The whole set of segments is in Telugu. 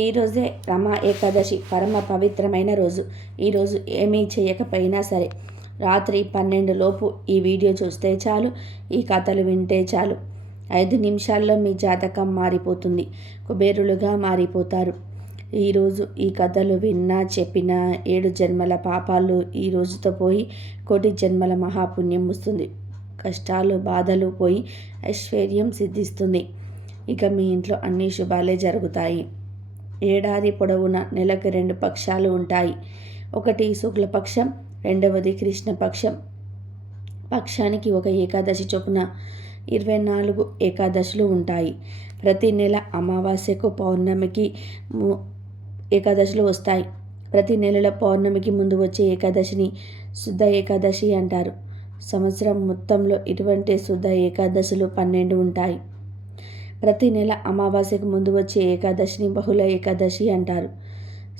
ఈరోజే రమా ఏకాదశి పరమ పవిత్రమైన రోజు. ఈరోజు ఏమీ చేయకపోయినా సరే రాత్రి 12 లోపు ఈ వీడియో చూస్తే చాలు, ఈ కథలు వింటే చాలు. 5 నిమిషాల్లో మీ జాతకం మారిపోతుంది. కుబేరులుగా మారిపోతారు. ఈరోజు ఈ కథలు విన్నా చెప్పినా 7 జన్మల పాపాలు ఈ రోజుతో పోయి కోటి జన్మల మహాపుణ్యం వస్తుంది. కష్టాలు బాధలు పోయి ఐశ్వర్యం సిద్ధిస్తుంది. ఇక మీ ఇంట్లో అన్ని శుభాలే జరుగుతాయి. ఏడాది పొడవునా నెలకు 2 పక్షాలు ఉంటాయి. ఒకటి శుక్లపక్షం, రెండవది కృష్ణపక్షం. పక్షానికి ఒక ఏకాదశి చొప్పున 24 ఏకాదశులు ఉంటాయి. ప్రతి నెల అమావాస్యకు పౌర్ణమికి ఏకాదశులు వస్తాయి. ప్రతి నెలలో పౌర్ణమికి ముందు వచ్చే ఏకాదశిని శుద్ధ ఏకాదశి అంటారు. సంవత్సరం మొత్తంలో ఇటువంటి శుద్ధ ఏకాదశులు 12 ఉంటాయి. ప్రతి నెల అమావాస్యకు ముందు వచ్చే ఏకాదశిని బహుళ ఏకాదశి అంటారు.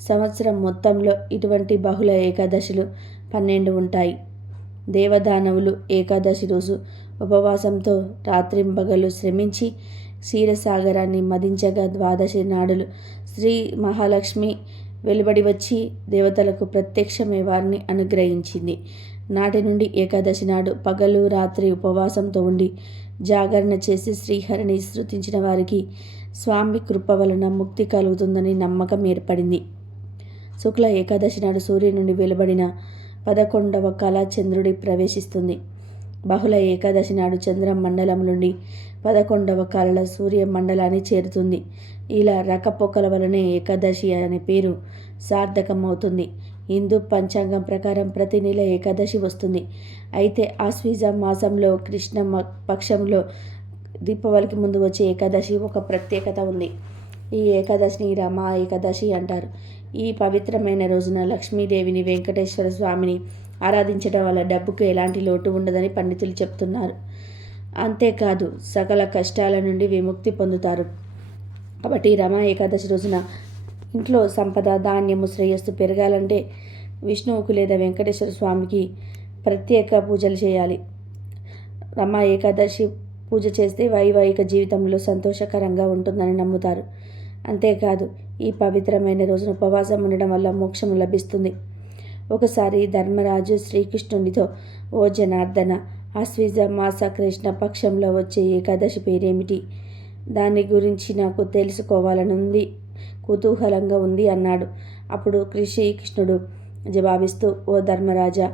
సంవత్సరం మొత్తంలో ఇటువంటి బహుళ ఏకాదశులు 12 ఉంటాయి. దేవదానవులు ఏకాదశి రోజు ఉపవాసంతో రాత్రింబగలు శ్రమించి క్షీరసాగరాన్ని మదించగా ద్వాదశి నాడులు శ్రీ మహాలక్ష్మి వెలువడి వచ్చి దేవతలకు ప్రత్యక్షమై వారిని అనుగ్రహించింది. నాటి నుండి ఏకాదశి నాడు పగలు రాత్రి ఉపవాసంతో ఉండి జాగరణ చేసి శ్రీహరిని స్తుతించిన వారికి స్వామి కృప వలన ముక్తి కలుగుతుందని నమ్మకం ఏర్పడింది. శుక్ల ఏకాదశి నాడు సూర్యుని నుండి వెలువడిన 11వ కళ చంద్రుడి ప్రవేశిస్తుంది. బహుళ ఏకాదశి నాడు చంద్ర మండలం నుండి 11వ కళ సూర్య మండలాన్ని చేరుతుంది. ఇలా రకపోకల వలనే ఏకాదశి అనే పేరు సార్థకమవుతుంది. హిందూ పంచాంగం ప్రకారం ప్రతి నెల ఏకాదశి వస్తుంది. అయితే ఆశ్వీజ మాసంలో కృష్ణ పక్షంలో దీపావళికి ముందు వచ్చే ఏకాదశి ఒక ప్రత్యేకత ఉంది. ఈ ఏకాదశిని రమా ఏకాదశి అంటారు. ఈ పవిత్రమైన రోజున లక్ష్మీదేవిని, వెంకటేశ్వర స్వామిని ఆరాధించడం వల్ల డబ్బుకు ఎలాంటి లోటు ఉండదని పండితులు చెప్తున్నారు. అంతేకాదు సకల కష్టాల నుండి విముక్తి పొందుతారు. కాబట్టి రమా ఏకాదశి రోజున ఇంట్లో సంపద, ధాన్యము, శ్రేయస్సు పెరగాలంటే విష్ణువుకు లేదా వెంకటేశ్వర స్వామికి ప్రత్యేక పూజలు చేయాలి. రమా ఏకాదశి పూజ చేస్తే వైవాహిక జీవితంలో సంతోషకరంగా ఉంటుందని నమ్ముతారు. అంతేకాదు ఈ పవిత్రమైన రోజున ఉపవాసం ఉండడం వల్ల మోక్షం లభిస్తుంది. ఒకసారి ధర్మరాజు శ్రీకృష్ణునితో, ఓ జనార్దన, ఆశ్వీజ మాస కృష్ణ పక్షంలో వచ్చే ఏకాదశి పేరేమిటి? దాని గురించి నాకు తెలుసుకోవాలనుంది, కుతూహలంగా ఉంది అన్నాడు. అప్పుడు శ్రీకృష్ణుడు జవాబిస్తూ, ఓ ధర్మరాజా,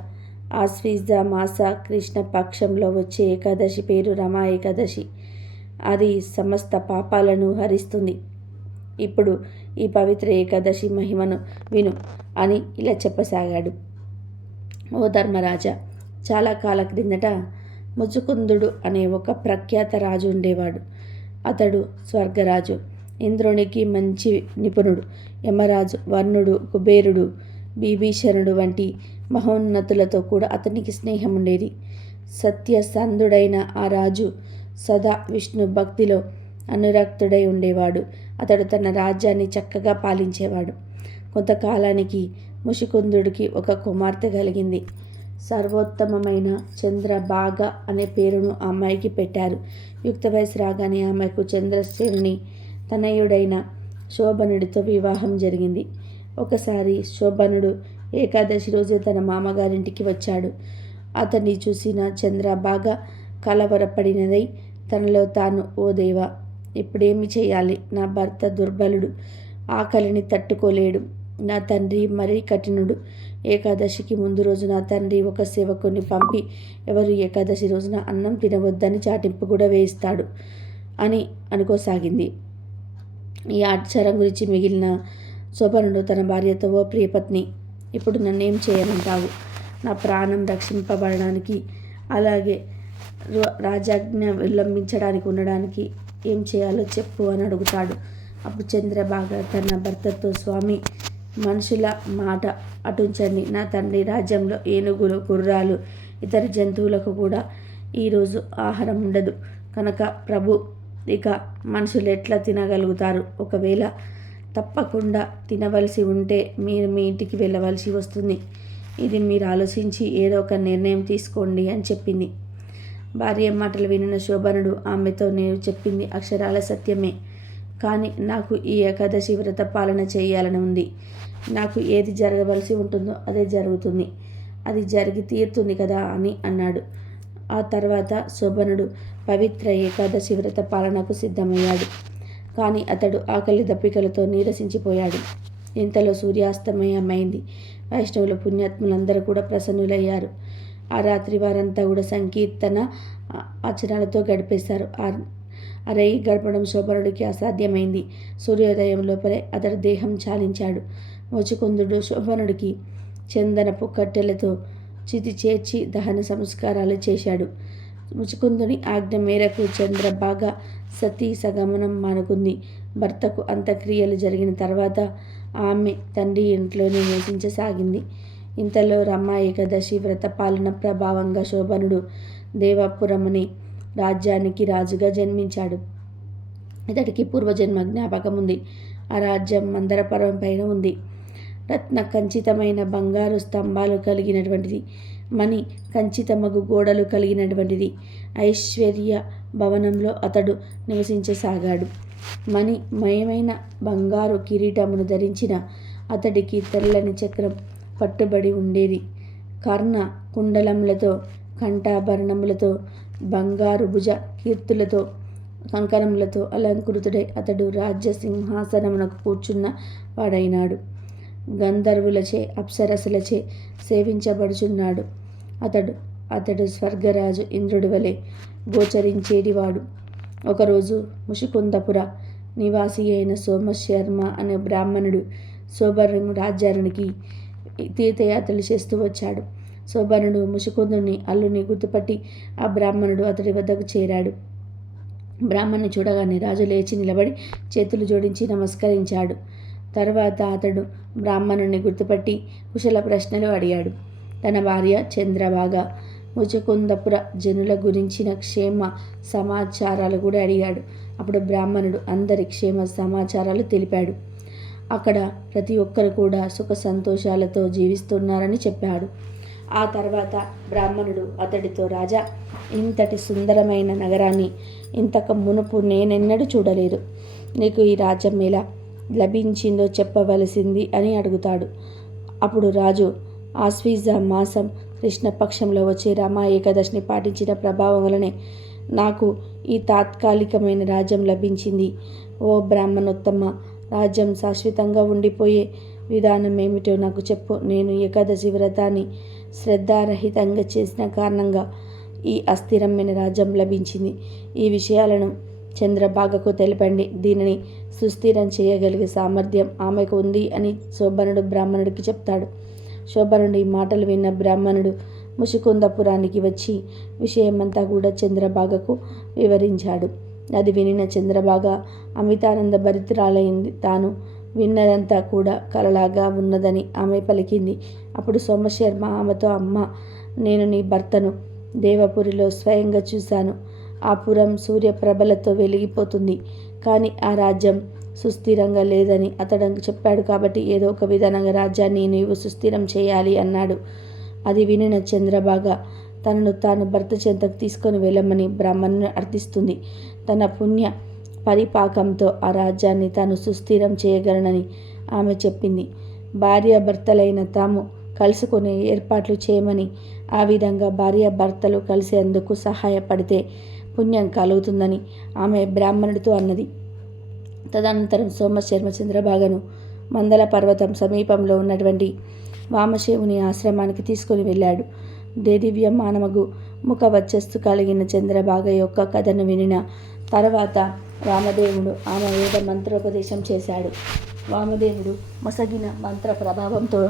ఆశ్వీజ మాస కృష్ణ పక్షంలో వచ్చే ఏకాదశి పేరు రమా ఏకాదశి. అది సమస్త పాపాలను హరిస్తుంది. ఇప్పుడు ఈ పవిత్ర ఏకాదశి మహిమను విను అని ఇలా చెప్పసాగాడు. ఓ ధర్మరాజా, చాలా కాల క్రిందట ముచుకుందుడు అనే ఒక ప్రఖ్యాత రాజు ఉండేవాడు. అతడు స్వర్గరాజు, ఇంద్రునికి మంచి నిపుణుడు. యమరాజు, వర్ణుడు, కుబేరుడు, బిభీషణుడు వంటి మహోన్నతులతో కూడా అతనికి స్నేహం ఉండేది. సత్యసంధుడైన ఆ రాజు సదా విష్ణు భక్తిలో అనురక్తుడై ఉండేవాడు. అతడు తన రాజ్యాన్ని చక్కగా పాలించేవాడు. కొంతకాలానికి ముషికుందుడికి ఒక కుమార్తె కలిగింది. సర్వోత్తమమైన చంద్రభాగ అనే పేరును ఆ అమ్మాయికి పెట్టారు. యుక్త వయసు రాగానే ఆమెకు చంద్రసేనుని తనయుడైన శోభనుడితో వివాహం జరిగింది. ఒకసారి శోభనుడు ఏకాదశి రోజు తన మామగారింటికి వచ్చాడు. అతన్ని చూసిన చంద్రభాగ కలవరపడినదై తనలో తాను, ఓ దేవా, ఇప్పుడేమి చేయాలి? నా భర్త దుర్బలుడు, ఆకలిని తట్టుకోలేడు. నా తండ్రి మరీ కఠినుడు. ఏకాదశికి ముందు రోజు నా తండ్రి ఒక సేవకుని పంపి ఎవరు ఏకాదశి రోజున అన్నం తినవద్దని చాటింపు కూడా వేయిస్తాడు అని అనుకోసాగింది. ఈ ఆచారం గురించి మిగిలిన శోభనుడు తన భార్యతో, ఓ ప్రియపత్ని, ఇప్పుడు నన్నేం చేయనంటావు? నా ప్రాణం రక్షింపబడడానికి, అలాగే రాజాజ్ఞ ఉల్లంఘించడానికి ఉండడానికి ఏం చేయాలో చెప్పు అని అడుగుతాడు. అప్పుడు చంద్రభాగ తన భర్తతో, స్వామి, మనుషుల మాట అటుంచండి. నా తండ్రి రాజ్యంలో ఏనుగులు, గుర్రాలు, ఇతర జంతువులకు కూడా ఈరోజు ఆహారం ఉండదు కనుక ప్రభు, ఇక మనుషులు ఎట్లా తినగలుగుతారు? ఒకవేళ తప్పకుండా తినవలసి ఉంటే మీరు మీ ఇంటికి వెళ్ళవలసి వస్తుంది. ఇది మీరు ఆలోచించి ఏదో ఒక నిర్ణయం తీసుకోండి అని చెప్పింది. భార్య మాటలు వినిన శోభనుడు ఆమెతో, నేను చెప్పింది అక్షరాల సత్యమే. కానీ నాకు ఈ ఏకాదశి వ్రత పాలన చేయాలని ఉంది. నాకు ఏది జరగవలసి ఉంటుందో అదే జరుగుతుంది, అది జరిగి తీరుతుంది కదా అని అన్నాడు. ఆ తర్వాత శోభనుడు పవిత్ర ఏకాదశి వ్రత పాలనకు సిద్ధమయ్యాడు. కానీ అతడు ఆకలి దప్పికలతో నీరసించిపోయాడు. ఇంతలో సూర్యాస్తమయమైంది. వైష్ణవుల పుణ్యాత్ములందరూ కూడా ప్రసన్నులయ్యారు. ఆ రాత్రి వారంతా కూడా సంకీర్తన ఆచరణలతో గడిపేశారు. ఆ రేయి గడపడం శోభనుడికి అసాధ్యమైంది. సూర్యోదయం లోపలే అతడు దేహం చాలించాడు. ముచుకుందుడు శోభనుడికి చందనపు కట్టెలతో చితి చేర్చి దహన సంస్కారాలు చేశాడు. ముచుకుందుని ఆజ్ఞ మేరకు చంద్రభాగ సతీ సగమనం మానుకుంది. భర్తకు అంత్యక్రియలు జరిగిన తర్వాత ఆమె తండ్రి ఇంట్లోనే నివసించసాగింది. ఇంతలో రమ ఏకాదశి వ్రత పాలన ప్రభావంగా శోభనుడు దేవపురముని రాజ్యానికి రాజుగా జన్మించాడు. ఇతడికి పూర్వజన్మ జ్ఞాపకం ఉంది. ఆ రాజ్యం మందరపర్వం పైన ఉంది. రత్న కంచితమైన బంగారు స్తంభాలు కలిగినటువంటిది. మణి కంచితమగు గోడలు కలిగినటువంటిది. ఐశ్వర్య భవనంలో అతడు నివసించసాగాడు. మణిమయమైన బంగారు కిరీటమును ధరించిన అతడికి తెల్లని చక్రం పట్టుబడి ఉండేది. కర్ణ కుండలములతో, కంఠాభరణములతో, బంగారు భుజ కీర్తులతో, కంకణములతో అలంకృతుడై అతడు రాజ్య సింహాసనమునకు కూర్చున్న వాడైనాడు. గంధర్వులచే, అప్సరసులచే సేవించబడుచున్నాడు. అతడు స్వర్గరాజు ఇంద్రుడి వలె గోచరించేటివాడు. ఒకరోజు ముషికుందపుర నివాసి అయిన సోమశర్మ అనే బ్రాహ్మణుడు శోభను రాజ్యానికి తీర్థయాత్రలు చేస్తూ వచ్చాడు. శోభనుడు ముషికుందుని అల్లుని గుర్తుపట్టి ఆ బ్రాహ్మణుడు అతడి వద్దకు చేరాడు. బ్రాహ్మణ్ణి చూడగానే రాజు లేచి నిలబడి చేతులు జోడించి నమస్కరించాడు. తర్వాత అతడు బ్రాహ్మణుని గుర్తుపట్టి కుశల ప్రశ్నలు అడిగాడు. తన భార్య చంద్రభాగ, ముచుకుందపుర జనుల గురించిన క్షేమ సమాచారాలు కూడా అడిగాడు. అప్పుడు బ్రాహ్మణుడు అందరి క్షేమ సమాచారాలు తెలిపాడు. అక్కడ ప్రతి ఒక్కరు కూడా సుఖ సంతోషాలతో జీవిస్తున్నారని చెప్పాడు. ఆ తర్వాత బ్రాహ్మణుడు అతడితో, రాజా, ఇంతటి సుందరమైన నగరాన్ని ఇంతకు మునుపు నేనెన్నడూ చూడలేదు. నీకు ఈ రాజ్యం ఎలా లభించిందో చెప్పవలసింది అని అడుగుతాడు. అప్పుడు రాజు, ఆశ్వీజ మాసం కృష్ణపక్షంలో వచ్చే రమా ఏకాదశిని పాటించిన ప్రభావం వలనే నాకు ఈ తాత్కాలికమైన రాజ్యం లభించింది. ఓ బ్రాహ్మణోత్తమ, రాజ్యం శాశ్వతంగా ఉండిపోయే విధానం ఏమిటో నాకు చెప్పు. నేను ఏకాదశి వ్రతాన్ని శ్రద్ధారహితంగా చేసిన కారణంగా ఈ అస్థిరమైన రాజ్యం లభించింది. ఈ విషయాలను చంద్రభాగకు తెలపండి. దీనిని సుస్థిరం చేయగలిగే సామర్థ్యం ఆమెకు ఉంది అని శోభనుడు బ్రాహ్మణుడికి చెప్తాడు. శోభనుడి మాటలు విన్న బ్రాహ్మణుడు ముషికుందపురానికి వచ్చి విషయమంతా కూడా చంద్రభాగకు వివరించాడు. అది వినిన చంద్రభాగ అమితానంద భరితురాలైంది. తాను విన్నదంతా కూడా కలలాగా ఉన్నదని ఆమె పలికింది. అప్పుడు సోమశర్మ ఆమెతో, అమ్మ, నేను నీ భర్తను దేవపురిలో స్వయంగా చూశాను. ఆ పురం సూర్యప్రభలతో వెలిగిపోతుంది. కానీ ఆ రాజ్యం సుస్థిరంగా లేదని అతడు చెప్పాడు. కాబట్టి ఏదో ఒక విధానంగా రాజ్యాన్ని నీవు సుస్థిరం చేయాలి అన్నాడు. అది వినిన చంద్రభాగ తనను తాను భర్త చెంతకు తీసుకొని వెళ్ళమని బ్రాహ్మణుని అర్థిస్తుంది. తన పుణ్య పరిపాకంతో ఆ రాజ్యాన్ని తాను సుస్థిరం చేయగలనని ఆమె చెప్పింది. భార్యాభర్తలైన తాము కలుసుకునే ఏర్పాట్లు చేయమని, ఆ విధంగా భార్యాభర్తలు కలిసేందుకు సహాయపడితే పుణ్యం కలుగుతుందని ఆమె బ్రాహ్మణుడితో అన్నది. తదనంతరం సోమశర్మ చంద్రభాగను మందల పర్వతం సమీపంలో ఉన్నటువంటి వామశేవుని ఆశ్రమానికి తీసుకుని వెళ్ళాడు. దేదివ్యమానమగు ముఖ వచ్చస్సు కలిగిన చంద్రభాగ యొక్క కథను వినిన తర్వాత వామదేవుడు ఆమె వేద మంత్రోపదేశం చేశాడు. వామదేవుడు మొసగిన మంత్ర ప్రభావంతో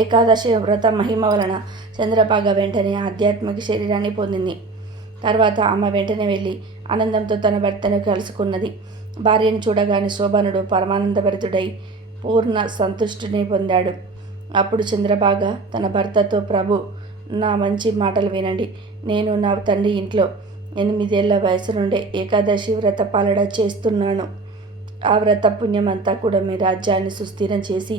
ఏకాదశి వ్రత మహిమ వలన చంద్రభాగ వెంటనే ఆధ్యాత్మిక శరీరాన్ని పొందింది. తర్వాత ఆమె వెంటనే వెళ్ళి ఆనందంతో తన భర్తను కలుసుకున్నది. భార్యను చూడగానే శోభనుడు పరమానందభరితుడై పూర్ణ సంతుష్టిని పొందాడు. అప్పుడు చంద్రభాగ తన భర్తతో, ప్రభు, నా మంచి మాటలు వినండి. నేను నా తండ్రి ఇంట్లో 8 ఏళ్ల వయసు నుండే ఏకాదశి వ్రత పాలన చేస్తున్నాను. ఆ వ్రత పుణ్యమంతా కూడా మీ రాజ్యాన్ని సుస్థిరం చేసి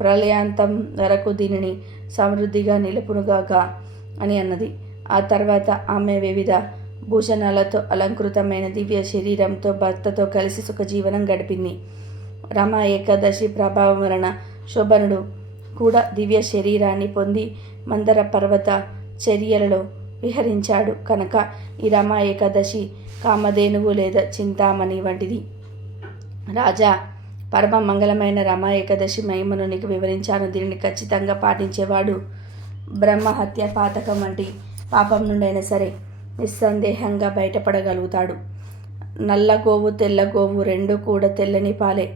ప్రళయాంతం వరకు దీనిని సమృద్ధిగా నిలుపునుగాక అని అన్నది. ఆ తర్వాత ఆమె వివిధ భూషణాలతో అలంకృతమైన దివ్య శరీరంతో భర్తతో కలిసి సుఖజీవనం గడిపింది. రమ ఏకాదశి ప్రభావం వలన శోభనుడు కూడా దివ్య శరీరాన్ని పొంది మందర పర్వత చర్యలలో విహరించాడు కనుక ఈ రమ ఏకాదశి కామధేనువు లేదా చింతామణి వంటిది. రాజా, పరమ మంగళమైన రమ ఏకాదశి మహిమను నీకు వివరించాను. దీనిని ఖచ్చితంగా పాటించేవాడు బ్రహ్మహత్య పాతకం వంటి పాపం నుండైనా సరే నిస్సందేహంగా బయటపడగలుగుతాడు. నల్ల గోవు తెల్ల గోవు రెండూ కూడా తెల్లని పాలే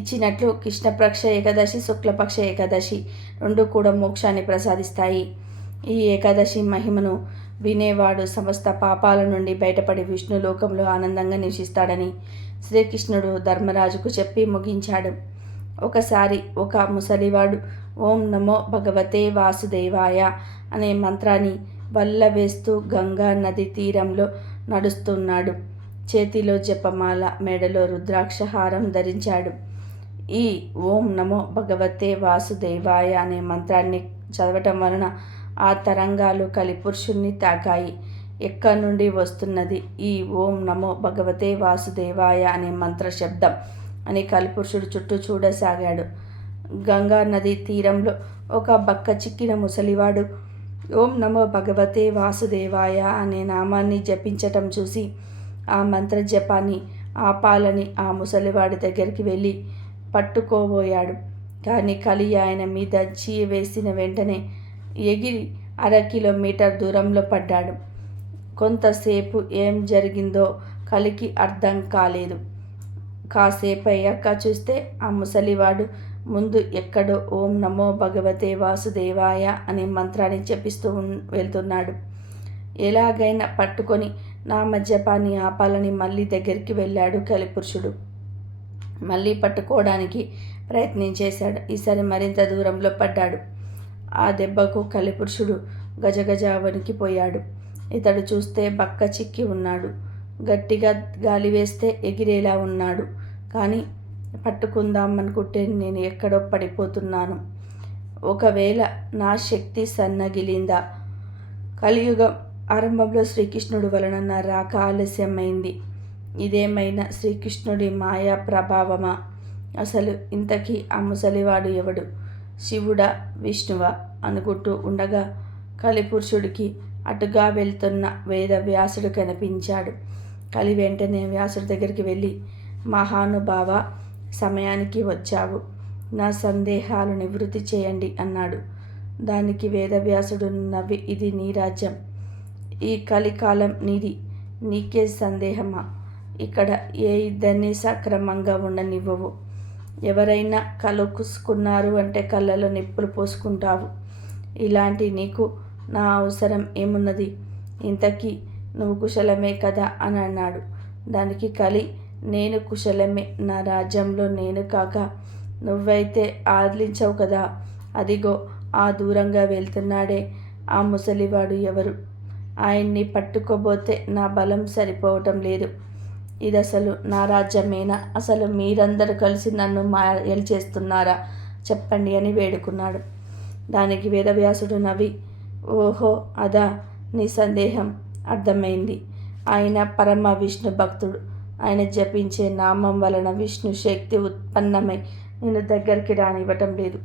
ఇచ్చినట్లు కృష్ణపక్ష ఏకాదశి శుక్లపక్ష ఏకాదశి రెండూ కూడా మోక్షాన్ని ప్రసాదిస్తాయి. ఈ ఏకాదశి మహిమను వినేవాడు సమస్త పాపాల నుండి బయటపడి విష్ణులోకంలో ఆనందంగా నివసిస్తాడని శ్రీకృష్ణుడు ధర్మరాజుకు చెప్పి ముగించాడు. ఒకసారి ఒక ముసలివాడు ఓం నమో భగవతే వాసుదేవాయ అనే మంత్రాన్ని వల్ల వేస్తూ గంగా నది తీరంలో నడుస్తున్నాడు. చేతిలో జపమాల, మెడలో రుద్రాక్షహారం ధరించాడు. ఈ ఓం నమో భగవతే వాసుదేవాయ అనే మంత్రాన్ని చదవటం వలన ఆ తరంగాలు కలిపురుషుణ్ణి తాకాయి. ఎక్కడి నుండి వస్తున్నది ఈ ఓం నమో భగవతే వాసుదేవాయ అనే మంత్ర శబ్దం అని కలిపురుషుడు చుట్టూ చూడసాగాడు. గంగా నది తీరంలో ఒక బక్క చిక్కిన ముసలివాడు ఓం నమో భగవతే వాసుదేవాయ అనే నామాన్ని జపించటం చూసి ఆ మంత్ర జపాన్ని ఆపాలని ఆ ముసలివాడి దగ్గరికి వెళ్ళి పట్టుకోబోయాడు. కానీ కలి ఆయన మీద చీయ వేసిన వెంటనే ఎగిరి 1/2 కిలోమీటర్ దూరంలో పడ్డాడు. కొంతసేపు ఏం జరిగిందో కలికి అర్థం కాలేదు. కాసేపు అయ్యాక చూస్తే ఆ ముసలివాడు ముందు ఎక్కడో ఓం నమో భగవతే వాసుదేవాయ అనే మంత్రాన్ని జపిస్తూ వెళ్తున్నాడు. ఎలాగైనా పట్టుకొని నామజపాన్ని ఆపాలని మళ్ళీ దగ్గరికి వెళ్ళాడు కలిపురుషుడు. మళ్ళీ పట్టుకోవడానికి ప్రయత్నించేశాడు. ఈసారి మరింత దూరంలో పడ్డాడు. ఆ దెబ్బకు కలిపురుషుడు గజగజ వణికిపోయాడు. ఇతడు చూస్తే బక్క చిక్కి ఉన్నాడు. గట్టిగా గాలి వేస్తే ఎగిరేలా ఉన్నాడు. కానీ పట్టుకుందామనుకుంటే నేను ఎక్కడో పడిపోతున్నాను. ఒకవేళ నా శక్తి సన్నగిలిందా? కలియుగం ఆరంభంలో శ్రీకృష్ణుడి వలన నా రాక ఆలస్యమైంది. ఇదేమైనా శ్రీకృష్ణుడి మాయా ప్రభావమా? అసలు ఇంతకీ ఆ ముసలివాడు ఎవడు? శివుడా విష్ణువా అనుకుంటూ ఉండగా కలిపురుషుడికి అటుగా వెళ్తున్న వేదవ్యాసుడు కనిపించాడు. కలి వెంటనే వ్యాసుడి దగ్గరికి వెళ్ళి, మహానుభావ, సమయానికి వచ్చావు, నా సందేహాలు నివృత్తి చేయండి అన్నాడు. దానికి వేదవ్యాసుడు నవ్వి, ఇది నీ రాజ్యం, ఈ కలికాలం నీది, నీకే సందేహమా? ఇక్కడ ఏ ఇద్దరిని సక్రమంగా ఉండనివ్వవు. ఎవరైనా కలుసుకున్నారు అంటే కళ్ళలో నిప్పులు పోసుకుంటావు. ఇలాంటి నీకు నా అవసరం ఏమున్నది? ఇంతకీ నువ్వు కుశలమే కదా అని అన్నాడు. దానికి కలి, నేను కుశలమే, నా రాజ్యంలో నేను కాక నువ్వైతే ఆదలించవు కదా. అదిగో ఆ దూరంగా వెళ్తున్నాడే ఆ ముసలివాడు ఎవరు? ఆయన్ని పట్టుకోబోతే నా బలం సరిపోవటం లేదు. ఇది అసలు నా రాజ్యమేనా? అసలు మీరందరూ కలిసి నన్ను మాయలు చేస్తున్నారా? చెప్పండి అని వేడుకున్నాడు. దానికి వేదవ్యాసుడు నవ్వి, ఓహో అదా నీ సందేహం, అర్థమైంది. ఆయన పరమ విష్ణు భక్తుడు. ఆయన జపించే నామం వలన విష్ణు శక్తి ఉత్పన్నమై నేను దగ్గరికి రానివ్వటం లేదు.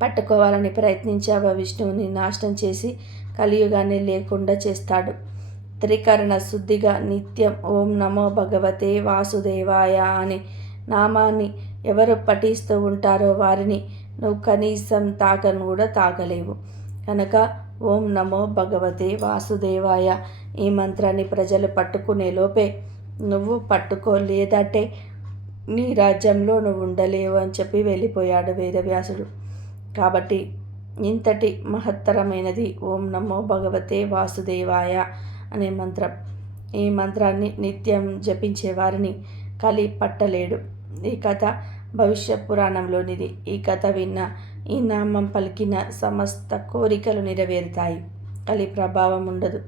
పట్టుకోవాలని ప్రయత్నించావా విష్ణువుని నాశనం చేసి కలియుగాన్ని లేకుండా చేస్తాడు. త్రికరణ శుద్ధిగా నిత్యం ఓం నమో భగవతే వాసుదేవాయ అనే నామాన్ని ఎవరు పఠిస్తూ ఉంటారో వారిని నువ్వు కనీసం తాకను కూడా తాకలేవు. కనుక ఓం నమో భగవతే వాసుదేవాయ ఈ మంత్రాన్ని ప్రజలు పట్టుకునే లోపే నువ్వు పట్టుకోలేదంటే నీ రాజ్యంలో నువ్వు ఉండలేవు అని చెప్పి వెళ్ళిపోయాడు వేదవ్యాసుడు. కాబట్టి ఇంతటి మహత్తరమైనది ఓం నమో భగవతే వాసుదేవాయ అనే మంత్రం. ఈ మంత్రాన్ని నిత్యం జపించే వారిని కలి పట్టలేడు. ఈ కథ భవిష్య పురాణంలోనిది. ఈ కథ విన్న, ఈ నామం పలికిన సమస్త కోరికలు నెరవేరుతాయి. కలి ప్రభావం ఉండదు.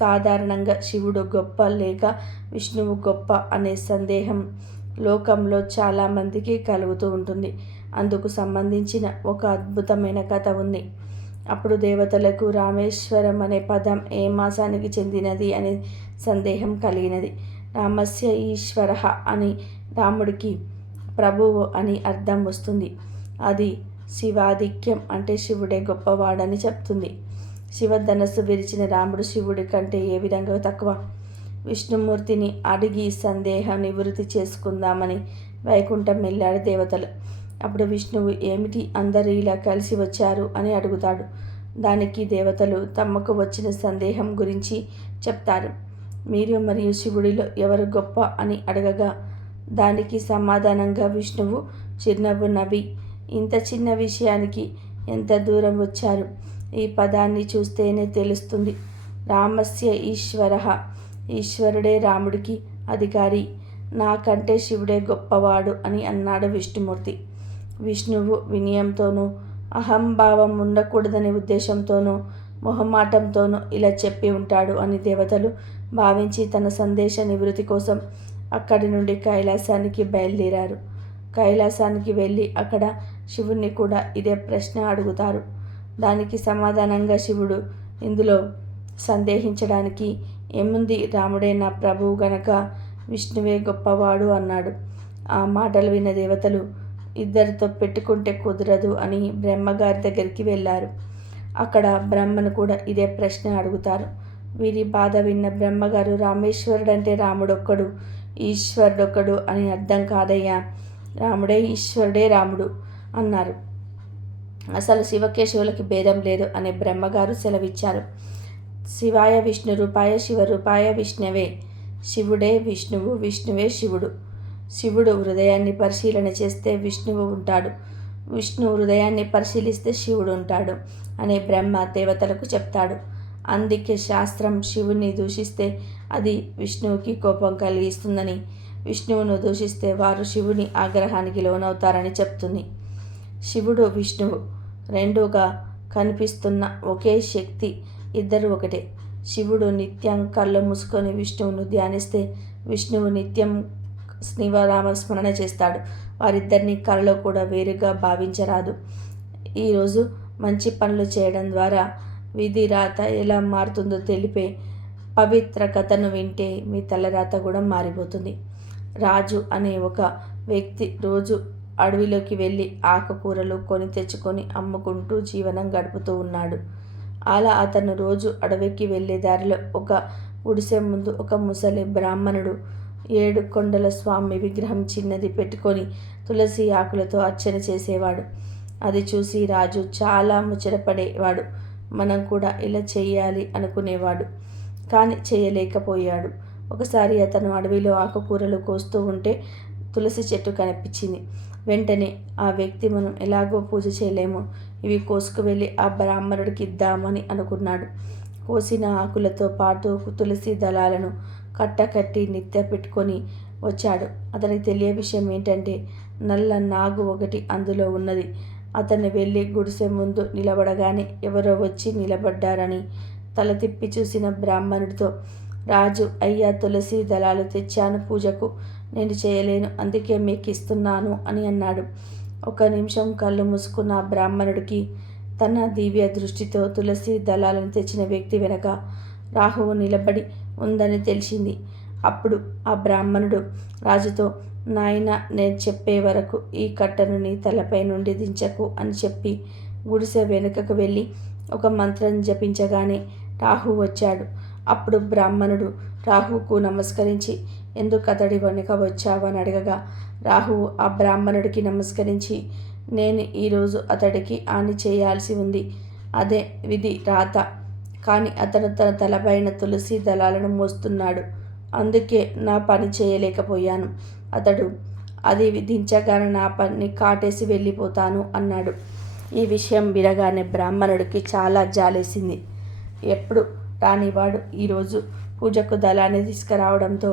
సాధారణంగా శివుడు గొప్ప లేక విష్ణువు గొప్ప అనే సందేహం లోకంలో చాలామందికి కలుగుతూ ఉంటుంది. అందుకు సంబంధించిన ఒక అద్భుతమైన కథ ఉంది. అప్పుడు దేవతలకు రామేశ్వరం అనే పదం ఏ మాసానికి చెందినది అనే సందేహం కలిగినది. రామస్య ఈశ్వర అని రాముడికి ప్రభువు అని అర్థం వస్తుంది. అది శివాధిక్యం అంటే శివుడే గొప్పవాడని చెప్తుంది. శివధనస్సు విరిచిన రాముడు శివుడి కంటే ఏ విధంగా తక్కువ? విష్ణుమూర్తిని అడిగి సందేహం నివృత్తి చేసుకుందామని వైకుంఠం వెళ్ళాడు దేవతలు. అప్పుడు విష్ణువు ఏమిటి అందరూ ఇలా కలిసి వచ్చారు అని అడుగుతాడు. దానికి దేవతలు తమకు వచ్చిన సందేహం గురించి చెప్తారు. మీరు మరియు శివుడిలో ఎవరు గొప్ప అని అడగగా దానికి సమాధానంగా విష్ణువు చిరునవ్వు నవ్వి, ఇంత చిన్న విషయానికి ఎంత దూరం వచ్చారు? ఈ పదాన్ని చూస్తేనే తెలుస్తుంది. రామస్య ఈశ్వర, ఈశ్వరుడే రాముడికి అధికారి, నాకంటే శివుడే గొప్పవాడు అని అన్నాడు విష్ణుమూర్తి. విష్ణువు వినయంతోనూ అహంభావం ఉండకూడదనే ఉద్దేశంతోనూ మొహమాటంతోనూ ఇలా చెప్పి ఉంటాడు అని దేవతలు భావించి తన సందేశ నివృత్తి కోసం అక్కడి నుండి కైలాసానికి బయలుదేరారు. కైలాసానికి వెళ్ళి అక్కడ శివుణ్ణి కూడా ఇదే ప్రశ్న అడుగుతారు. దానికి సమాధానంగా శివుడు, ఇందులో సందేహించడానికి ఏముంది, రాముడే నా ప్రభువు గనక విష్ణువే గొప్పవాడు అన్నాడు. ఆ మాటలు విన్న దేవతలు ఇద్దరితో పెట్టుకుంటే కుదరదు అని బ్రహ్మగారి దగ్గరికి వెళ్ళారు. అక్కడ బ్రహ్మను కూడా ఇదే ప్రశ్న అడుగుతారు. వీరి బాధ విన్న బ్రహ్మగారు, రామేశ్వరుడంటే రాముడొక్కడు, ఈశ్వరుడొక్కడు అని అర్థం కాదయ్యా, రాముడే ఈశ్వరుడే రాముడు అన్నారు. అసలు శివకేశవులకి భేదం లేదు అని బ్రహ్మగారు సెలవిచ్చారు. శివాయ విష్ణు రూపాయ శివరూపాయ విష్ణవే, శివుడే విష్ణువు, విష్ణువే శివుడు. శివుడు హృదయాన్ని పరిశీలన చేస్తే విష్ణువు ఉంటాడు, విష్ణు హృదయాన్ని పరిశీలిస్తే శివుడు ఉంటాడు అని బ్రహ్మ దేవతలకు చెప్తాడు. అందుకే శాస్త్రం శివుని దూషిస్తే అది విష్ణువుకి కోపం కలిగిస్తుందని, విష్ణువును దూషిస్తే వారు శివుని ఆగ్రహానికి లోనవుతారని చెప్తుంది. శివుడు విష్ణువు రెండుగా కనిపిస్తున్న ఒకే శక్తి, ఇద్దరు ఒకటే. శివుడు నిత్యం కళ్ళు మూసుకొని విష్ణువును ధ్యానిస్తే విష్ణువు నిత్యం శివనామస్మరణ చేస్తాడు. వారిద్దరిని కలలో కూడా వేరుగా భావించరాదు. ఈరోజు మంచి పనులు చేయడం ద్వారా విధి రాత ఎలా మారుతుందో తెలిపే పవిత్ర కథను వింటే మీ తలరాత కూడా మారిపోతుంది. రాజు అనే ఒక వ్యక్తి రోజు అడవిలోకి వెళ్ళి ఆకుకూరలు కొని తెచ్చుకొని అమ్ముకుంటూ జీవనం గడుపుతూ ఉన్నాడు. అలా అతను రోజు అడవికి వెళ్ళే దారిలో ఒక గుడిసె ముందు ఒక ముసలి బ్రాహ్మణుడు 7 కొండల స్వామి విగ్రహం చిన్నది పెట్టుకొని తులసి ఆకులతో అర్చన చేసేవాడు. అది చూసి రాజు చాలా ముచ్చటపడేవాడు. మనం కూడా ఇలా చేయాలి అనుకునేవాడు, కానీ చేయలేకపోయాడు. ఒకసారి అతను అడవిలో ఆకుకూరలు కోస్తూ ఉంటే తులసి చెట్టు కనిపించింది. వెంటనే ఆ వ్యక్తి, మనం ఎలాగో పూజ చేయలేము, ఇవి కోసుకు వెళ్ళి ఆ బ్రాహ్మణుడికి ఇద్దామని అనుకున్నాడు. కోసిన ఆకులతో పాటు తులసి దళాలను కట్టకట్టి నిత్య పెట్టుకొని వచ్చాడు. అతనికి తెలియ విషయం ఏంటంటే నల్ల నాగు ఒకటి అందులో ఉన్నది. అతను వెళ్ళి గుడిసె ముందు నిలబడగానే ఎవరో వచ్చి నిలబడ్డారని తల తిప్పి చూసిన బ్రాహ్మణుడితో, రాజు, అయ్యా, తులసి దళాలు తెచ్చాను పూజకు, నేను చేయలేను, అందుకే మీకు ఇస్తున్నాను అని అన్నాడు. ఒక నిమిషం కళ్ళు మూసుకున్న ఆ బ్రాహ్మణుడికి తన దివ్య దృష్టితో తులసి దళాలను తెచ్చిన వ్యక్తి వెనక రాహువు నిలబడి ఉందని తెలిసింది. అప్పుడు ఆ బ్రాహ్మణుడు రాజుతో, నాయన, నేను చెప్పే వరకు ఈ కట్టను నీ తలపై నుండి దించకు అని చెప్పి గుడిసె వెనుకకు వెళ్ళి ఒక మంత్రం జపించగానే రాహు వచ్చాడు. అప్పుడు బ్రాహ్మణుడు రాహువుకు నమస్కరించి, ఎందుకు అతడి వెనుక వచ్చావు అని అడగగా రాహువు ఆ బ్రాహ్మణుడికి నమస్కరించి, నేను ఈరోజు అతడికి హాని చేయాల్సి ఉంది, అదే విధి రాత, కానీ అతను తన తలపైన తులసి దళాలను మోస్తున్నాడు, అందుకే నా పని చేయలేకపోయాను. అతడు అది విధించగానే నా పని కాటేసి వెళ్ళిపోతాను అన్నాడు. ఈ విషయం వినగానే బ్రాహ్మణుడికి చాలా జాలేసింది. ఎప్పుడు రానివాడు ఈరోజు పూజకు దళాన్ని తీసుకురావడంతో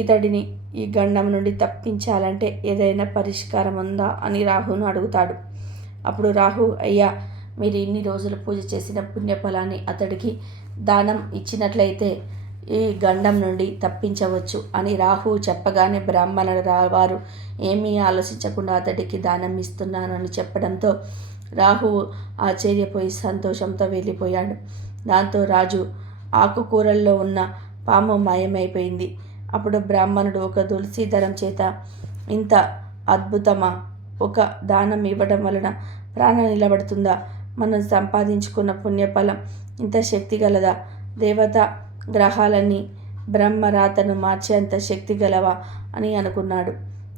ఇతడిని ఈ గండం నుండి తప్పించాలంటే ఏదైనా పరిష్కారం ఉందా అని రాహును అడుగుతాడు. అప్పుడు రాహు, అయ్యా, మీరు ఇన్ని రోజులు పూజ చేసిన పుణ్యఫలాన్ని అతడికి దానం ఇచ్చినట్లయితే ఈ గండం నుండి తప్పించవచ్చు అని రాహు చెప్పగానే బ్రాహ్మణుడు వారు ఏమీ ఆలోచించకుండా అతడికి దానం ఇస్తున్నాను అని చెప్పడంతో రాహువు ఆశ్చర్యపోయి సంతోషంతో వెళ్ళిపోయాడు. దాంతో రాజు ఆకుకూరల్లో ఉన్న పాము మాయమైపోయింది. అప్పుడు బ్రాహ్మణుడు ఒక తులసి దళం చేత, ఇంత అద్భుతమా, ఒక దానం ఇవ్వడం వలన ప్రాణం నిలబడుతుందా, మనం సంపాదించుకున్న పుణ్యఫలం ఇంత శక్తి గలదా, దేవతా గ్రహాలన్నీ బ్రహ్మరాతను మార్చేంత శక్తి గలవా అని అనుకున్నాడు.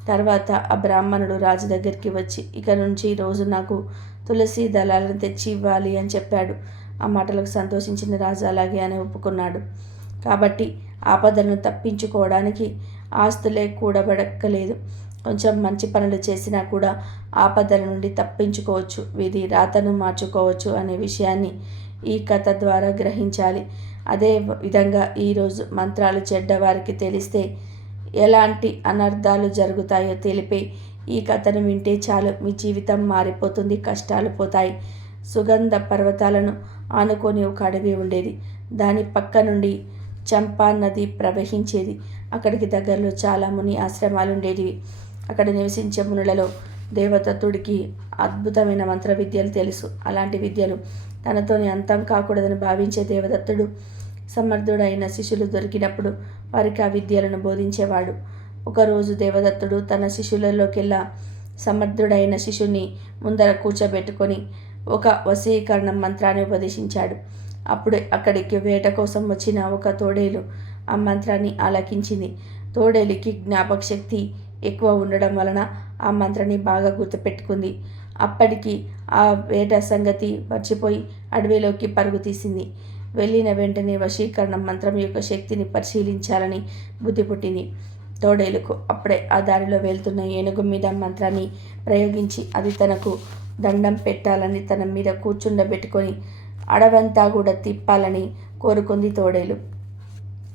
తర్వాత ఆ బ్రాహ్మణుడు రాజు దగ్గరికి వచ్చి, ఇక నుంచి రోజు నాకు తులసి దళాలను తెచ్చి ఇవ్వాలి అని చెప్పాడు. ఆ మాటలకు సంతోషించిన రాజు అలాగే అని ఒప్పుకున్నాడు. కాబట్టి ఆపదలను తప్పించుకోవడానికి ఆస్తులే కూడబడక్కలేదు. కొంచెం మంచి పనులు చేసినా కూడా ఆపదల నుండి తప్పించుకోవచ్చు, విధి రాతను మార్చుకోవచ్చు అనే విషయాన్ని ఈ కథ ద్వారా గ్రహించాలి. అదే విధంగా ఈరోజు మంత్రాలు చెడ్డవారికి తెలిస్తే ఎలాంటి అనర్థాలు జరుగుతాయో తెలిపే ఈ కథను వింటే చాలు, మీ జీవితం మారిపోతుంది, కష్టాలు పోతాయి. సుగంధ పర్వతాలను ఆనుకొని ఒక అడవి ఉండేది. దాని పక్క నుండి చంపా నది ప్రవహించేది. అక్కడికి దగ్గరలో చాలా ముని ఆశ్రమాలు ఉండేటివి. అక్కడ నివసించే మునులలో దేవదత్తుడికి అద్భుతమైన మంత్ర విద్యలు తెలుసు. అలాంటి విద్యలు తనతోని అంతం కాకూడదని భావించే దేవదత్తుడు సమర్థుడైన శిష్యులు దొరికినప్పుడు వారికి ఆ విద్యలను బోధించేవాడు. ఒకరోజు దేవదత్తుడు తన శిష్యులలోకెల్లా సమర్థుడైన శిష్యుని ముందర కూర్చోబెట్టుకొని ఒక వశీకరణ మంత్రాన్ని ఉపదేశించాడు. అప్పుడే అక్కడికి వేట కోసం వచ్చిన ఒక తోడేలు ఆ మంత్రాన్ని ఆలకించింది. తోడేలికి జ్ఞాపక శక్తి ఎక్కువ ఉండడం వలన ఆ మంత్రాన్ని బాగా గుర్తుపెట్టుకుంది. అప్పటికి ఆ వేట సంగతి మర్చిపోయి అడవిలోకి పరుగు తీసింది. వెళ్ళిన వెంటనే వశీకరణ మంత్రం యొక్క శక్తిని పరిశీలించాలని బుద్ధి పుట్టింది తోడేలుకు. అప్పుడే ఆ దారిలో వెళ్తున్న ఏనుగు మీద మంత్రాన్ని ప్రయోగించి అది తనకు దండం పెట్టాలని తన మీద కూర్చుండబెట్టుకొని అడవంతా కూడా తిప్పాలని కోరుకుంది తోడేలు.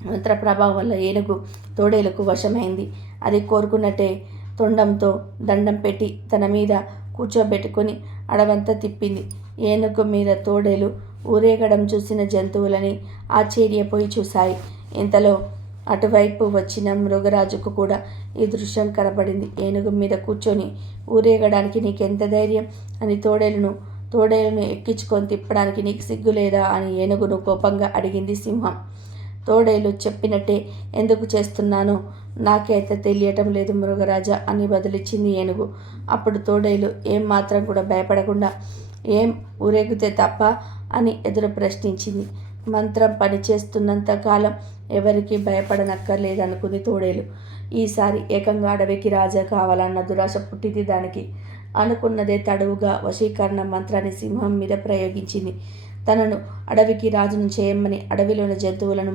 మంత్ర ప్రభావం వల్ల ఏనుగు తోడేలుకు వశమైంది. అది కోరుకున్నట్టే తొండంతో దండం పెట్టి తన మీద కూర్చోబెట్టుకొని అడవంతా తిప్పింది. ఏనుగు మీద తోడేలు ఊరేగడం చూసిన జంతువులని ఆశ్చర్యపోయి చూశాయి. ఇంతలో అటువైపు వచ్చిన మృగరాజుకు కూడా ఈ దృశ్యం కనపడింది. ఏనుగు మీద కూర్చొని ఊరేగడానికి నీకెంత ధైర్యం అని తోడేలును ఎక్కించుకొని తిప్పడానికి నీకు సిగ్గు లేదా అని ఏనుగును కోపంగా అడిగింది సింహం. తోడేలు చెప్పినట్టే ఎందుకు చేస్తున్నానో నాకైతే తెలియటం లేదు మృగరాజా అని బదులిచ్చింది ఏనుగు. అప్పుడు తోడేలు ఏం మాత్రం కూడా భయపడకుండా ఏం ఊరేగితే తప్ప అని ఎదురు ప్రశ్నించింది. మంత్రం పనిచేస్తున్నంత కాలం ఎవరికి భయపడనక్కర్లేదనుకుంది తోడేలు. ఈసారి ఏకంగా అడవికి రాజా కావాలన్న దురాశ పుట్టింది దానికి. అనుకున్నదే తడువుగా వశీకరణ మంత్రాన్ని సింహం మీద ప్రయోగించింది. తనను అడవికి రాజును చేయమని అడవిలోని జంతువులను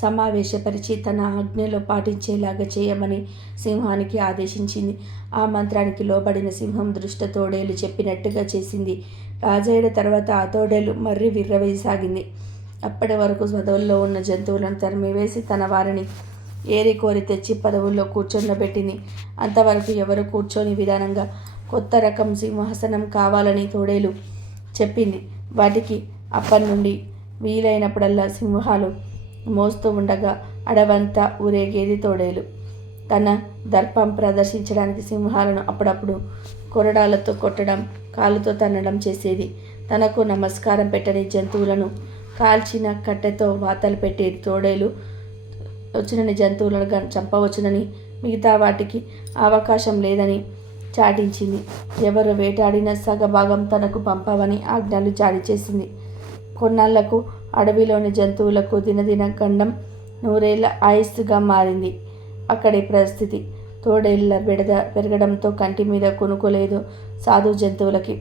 సమావేశపరిచి తన ఆజ్ఞలో పాటించేలాగా చేయమని సింహానికి ఆదేశించింది. ఆ మంత్రానికి లోబడిన సింహం దృష్ట తోడేలు చెప్పినట్టుగా చేసింది. రాజైన తర్వాత ఆ తోడేలు మర్రి విర్రవేయసాగింది. అప్పటి వరకు పదవుల్లో ఉన్న జంతువులను తరిమివేసి తన వారిని ఏరి కోరి తెచ్చి పదవుల్లో కూర్చొనబెట్టింది. అంతవరకు ఎవరు కూర్చొని విధానంగా కొత్త రకం సింహాసనం కావాలని తోడేలు చెప్పింది. వాటికి అప్పటి నుండి వీలైనప్పుడల్లా సింహాలు మోస్తూ ఉండగా అడవంతా ఊరేగేది తోడేలు. తన దర్పం ప్రదర్శించడానికి సింహాలను అప్పుడప్పుడు కొరడాలతో కొట్టడం, కాళ్ళతో తన్నడం చేసేది. తనకు నమస్కారం పెట్టని జంతువులను కాల్చిన కట్టెతో వాతలు పెట్టేది. తోడేలు వచ్చినని జంతువులను చంపవచ్చునని, మిగతా వాటికి అవకాశం లేదని చాటించింది. ఎవరు వేటాడిన సగభాగం తనకు పంపవని ఆజ్ఞలు జారీ చేసింది. కొన్నాళ్లకు అడవిలోని జంతువులకు దినదిన గండం నూరేళ్ల ఆయుస్సుగా మారింది. అక్కడి పరిస్థితి. తోడేళ్ల బెడద పెరగడంతో కంటి మీద కొనుక్కోలేదు సాధు జంతువులకి.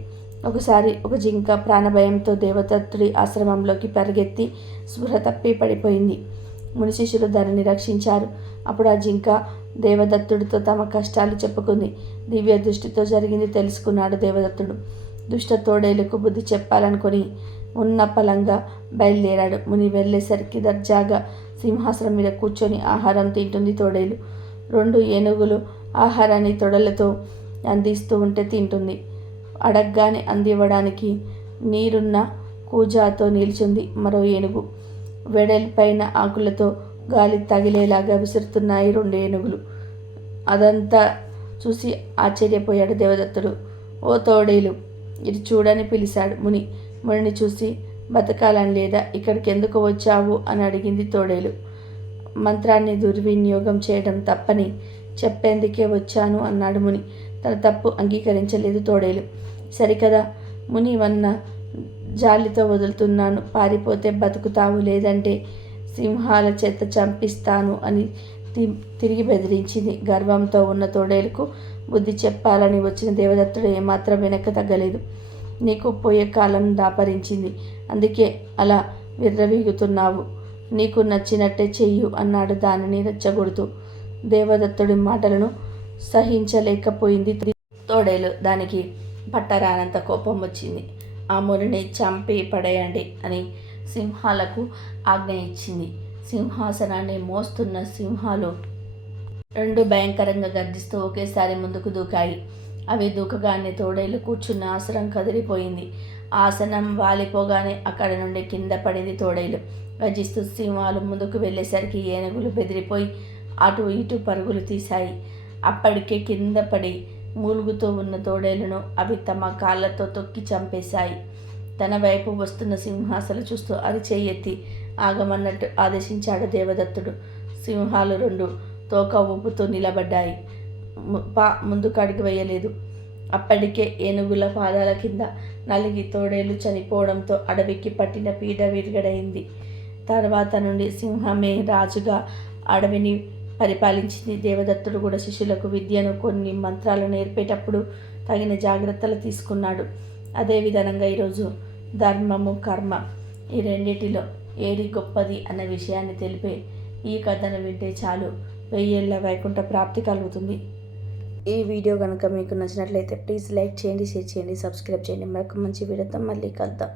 ఒకసారి ఒక జింక ప్రాణభయంతో దేవదత్తుడి ఆశ్రమంలోకి పరిగెత్తి స్పృహ తప్పి పడిపోయింది. ముని శిష్యులు దానిని రక్షించారు. అప్పుడు ఆ జింక దేవదత్తుడితో తమ కష్టాలు చెప్పుకుంది. దివ్య దృష్టితో జరిగింది తెలుసుకున్నాడు దేవదత్తుడు. దుష్ట తోడేలుకు బుద్ధి చెప్పాలనుకొని ఉన్న పలంగా బయలుదేరాడు. ముని వెళ్ళేసరికి దర్జాగా సింహాసనం మీద కూర్చొని ఆహారం తింటుంది తోడేలు. 2 ఏనుగులు ఆహారాన్ని తొడలతో అందిస్తూ ఉంటే తింటుంది. అడగ్గానే అందివ్వడానికి నీరున్న కూజాతో నిల్చుంది మరో ఏనుగు. వెడల్పైన ఆకులతో గాలి తగిలేలాగా విసురుతున్నాయి 2 ఏనుగులు. అదంతా చూసి ఆశ్చర్యపోయాడు దేవదత్తుడు. ఓ తోడేలు, ఇది చూడని పిలిచాడు ముని. మునిని చూసి బతకాలని లేదా, ఇక్కడికి ఎందుకు వచ్చావు అని అడిగింది తోడేలు. మంత్రాన్ని దుర్వినియోగం చేయడం తప్పని చెప్పేందుకే వచ్చాను అన్నాడు ముని. తన తప్పు అంగీకరించలేదు తోడేలు. సరికదా, ముని వన్న జాలితో వదులుతున్నాను, పారిపోతే బతుకుతావు, లేదంటే సింహాల చేత చంపిస్తాను అని తిరిగి బెదిరించింది. గర్వంతో ఉన్న తోడేలుకు బుద్ధి చెప్పాలని వచ్చిన దేవదత్తుడు ఏమాత్రం వెనక్కి తగ్గలేదు. నీకు పోయే కాలం దాపరించింది, అందుకే అలా విర్రవీగుతున్నావు, నీకు నచ్చినట్టే చెయ్యు అన్నాడు దానిని రెచ్చగొడుతూ. దేవదత్తుడి మాటలను సహించలేకపోయింది తోడేలు. దానికి పట్టరానంత కోపం వచ్చింది. ఆ మునిని చంపి పడేయండి అని సింహాలకు ఆజ్ఞ ఇచ్చింది. సింహాసనాన్ని మోస్తున్న సింహాలు రెండు భయంకరంగా గర్జిస్తూ ఒకేసారి ముందుకు దూకాయి. అవి దూకగానే తోడేలు కూర్చున్న ఆసనం కదిలిపోయింది. ఆసనం వాలిపోగానే అక్కడి నుండి కింద పడింది తోడేలు. గర్జిస్తూ సింహాలు ముందుకు వెళ్ళేసరికి ఏనుగులు బెదిరిపోయి అటు ఇటు పరుగులు తీశాయి. అప్పటికే కింద పడి మూలుగుతూ ఉన్న తోడేలును అవి తమ కాళ్ళతో తొక్కి చంపేశాయి. తన వైపు వస్తున్న సింహాసలు చూస్తూ అది చెయ్యెత్తి ఆగమన్నట్టు ఆదేశించాడు దేవదత్తుడు. సింహాలు రెండు తోక ఊపుతూ నిలబడ్డాయి. ముందుకు అడుగు వేయలేదు. అప్పటికే ఏనుగుల పాదాల కింద నలిగి తోడేలు చనిపోవడంతో అడవికి పట్టిన పీడ విరగడైంది. తర్వాత నుండి సింహమే రాజుగా అడవిని పరిపాలించింది. దేవదత్తుడు కూడా శిష్యులకు విద్యను, కొన్ని మంత్రాలు నేర్పేటప్పుడు తగిన జాగ్రత్తలు తీసుకున్నాడు. అదేవిధంగా ఈరోజు ధర్మము, కర్మ ఈ రెండిటిలో ఏది గొప్పది అన్న విషయాన్ని తెలిపే ఈ కథను వింటే చాలు 1000 ఏళ్ల వైకుంఠ ప్రాప్తి కలుగుతుంది. ఈ వీడియో కనుక మీకు నచ్చినట్లయితే ప్లీజ్ లైక్ చేయండి, షేర్ చేయండి, సబ్స్క్రైబ్ చేయండి. మరొక మంచి వీడియోతో మళ్ళీ కలుద్దాం.